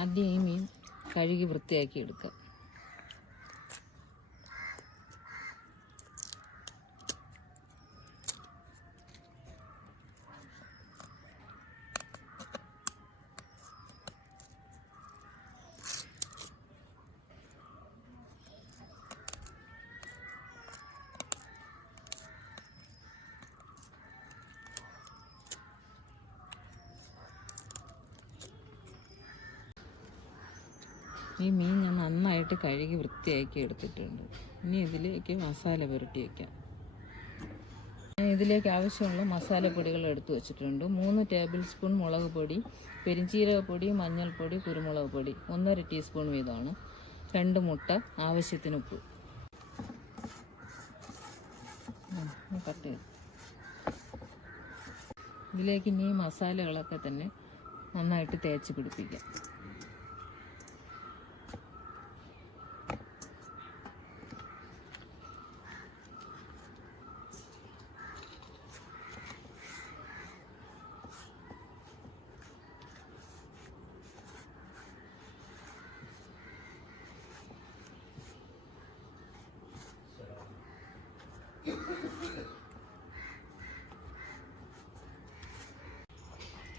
ആദ്യം ഈ മീൻ കഴുകി വൃത്തിയാക്കി എടുക്കുക. ഈ മീൻ ഞാൻ നന്നായിട്ട് കഴുകി വൃത്തിയാക്കി എടുത്തിട്ടുണ്ട്. ഇനി ഇതിലേക്ക് മസാല പുരട്ടി വയ്ക്കാം. ഞാൻ ഇതിലേക്ക് ആവശ്യമുള്ള മസാലപ്പൊടികൾ എടുത്തു വച്ചിട്ടുണ്ട്. 3 ടേബിൾ സ്പൂൺ മുളക് പൊടി, പെരിഞ്ചീരകപ്പൊടി, മഞ്ഞൾപ്പൊടി, കുരുമുളക് പൊടി 1.5 ടീസ്പൂൺ വീതമാണ്. 2 മുട്ട, ആവശ്യത്തിന് ഉപ്പ്. ഇതിലേക്ക് ഇനി മസാലകളൊക്കെ തന്നെ നന്നായിട്ട് തേച്ച് പിടിപ്പിക്കാം.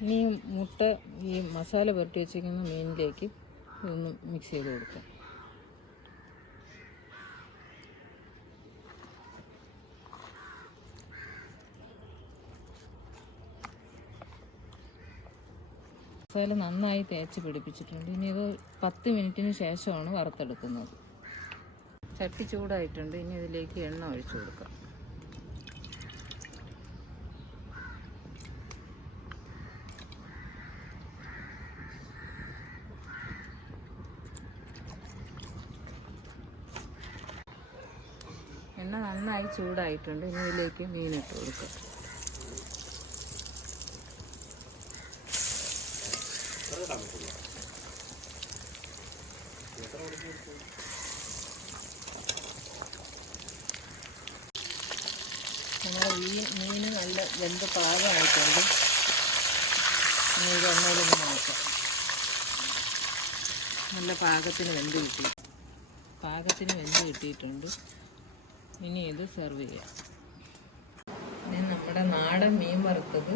ഇനി മുട്ട ഈ മസാല പുരട്ടി വെച്ചിരിക്കുന്ന മീനിലേക്ക് ഇതൊന്ന് മിക്സ് ചെയ്ത് കൊടുക്കാം. മസാല നന്നായി തേച്ച് പിടിപ്പിച്ചിട്ടുണ്ട്. ഇനി ഇത് 10 മിനിറ്റിന് ശേഷമാണ് വറുത്തെടുക്കുന്നത്. ചട്ടി ചൂടായിട്ടുണ്ട്. ഇനി ഇതിലേക്ക് എണ്ണ ഒഴിച്ചു കൊടുക്കാം. എണ്ണ നന്നായി ചൂടായിട്ടുണ്ട്. ഇനി ഇതിലേക്ക് മീനിട്ട് കൊടുക്കുക. നമ്മുടെ മീന് നല്ല വെന്ത് പാകമായിട്ടുണ്ട്. ഇനി ഇത് എണ്ണയിലൊന്ന് നോക്കാം. നല്ല പാകത്തിന് വെന്ത് കിട്ടിയിട്ടുണ്ട്. ഇനി ഇത് സെർവ് ചെയ്യാം. ഇനി നമ്മുടെ നാടൻ മീൻ വറുത്തത്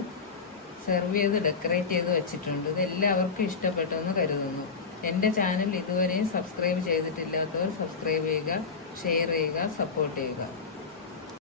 സെർവ് ചെയ്ത് ഡെക്കറേറ്റ് ചെയ്ത് വെച്ചിട്ടുണ്ട്. ഇത് എല്ലാവർക്കും ഇഷ്ടപ്പെട്ടെന്ന് കരുതുന്നു. എൻ്റെ ചാനൽ ഇതുവരെയും സബ്സ്ക്രൈബ് ചെയ്തിട്ടില്ലാത്തവർ സബ്സ്ക്രൈബ് ചെയ്യുക, ഷെയർ ചെയ്യുക, സപ്പോർട്ട് ചെയ്യുക.